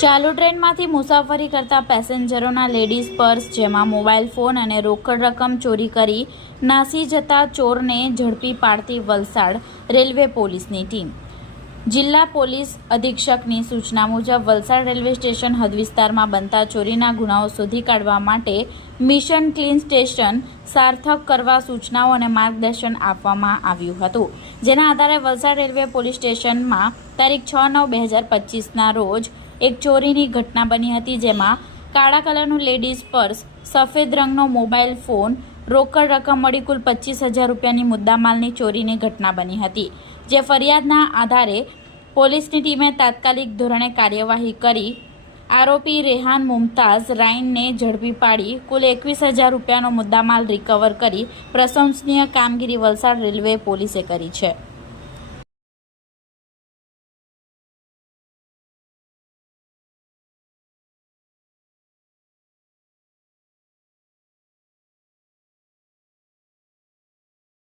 ચાલુ ટ્રેનમાંથી મુસાફરી કરતા પેસેન્જરોના લેડીઝ પર્સ જેમાં મોબાઈલ ફોન અને રોકડ રકમ ચોરી કરી નાસી જતા ચોરને ઝડપી પાડતી વલસાડ રેલવે પોલીસની ટીમ। જિલ્લા પોલીસ અધિક્ષકની સૂચના મુજબ વલસાડ રેલવે સ્ટેશન હદ વિસ્તારમાં બનતા ચોરીના ગુનાઓ શોધી કાઢવા માટે મિશન ક્લીન સ્ટેશન સાર્થક કરવા સૂચનાઓ અને માર્ગદર્શન આપવામાં આવ્યું હતું, જેના આધારે વલસાડ રેલવે પોલીસ સ્ટેશનમાં તારીખ 6/9/2025ના રોજ એક ચોરીની ઘટના બની હતી, જેમાં કાળા કલરનું લેડીઝ પર્સ, સફેદ રંગનો મોબાઈલ ફોન, રોકડ રકમ મળી કુલ 25,000 રૂપિયાની મુદ્દામાલની ચોરીની ઘટના બની હતી। જે ફરિયાદના આધારે પોલીસની ટીમે તાત્કાલિક ધોરણે કાર્યવાહી કરી આરોપી રેહાન મુમતાઝ રાઈનને ઝડપી પાડી કુલ 21,000 રૂપિયાનો મુદ્દામાલ રિકવર કરી પ્રશંસનીય કામગીરી વલસાડ રેલવે પોલીસે કરી છે।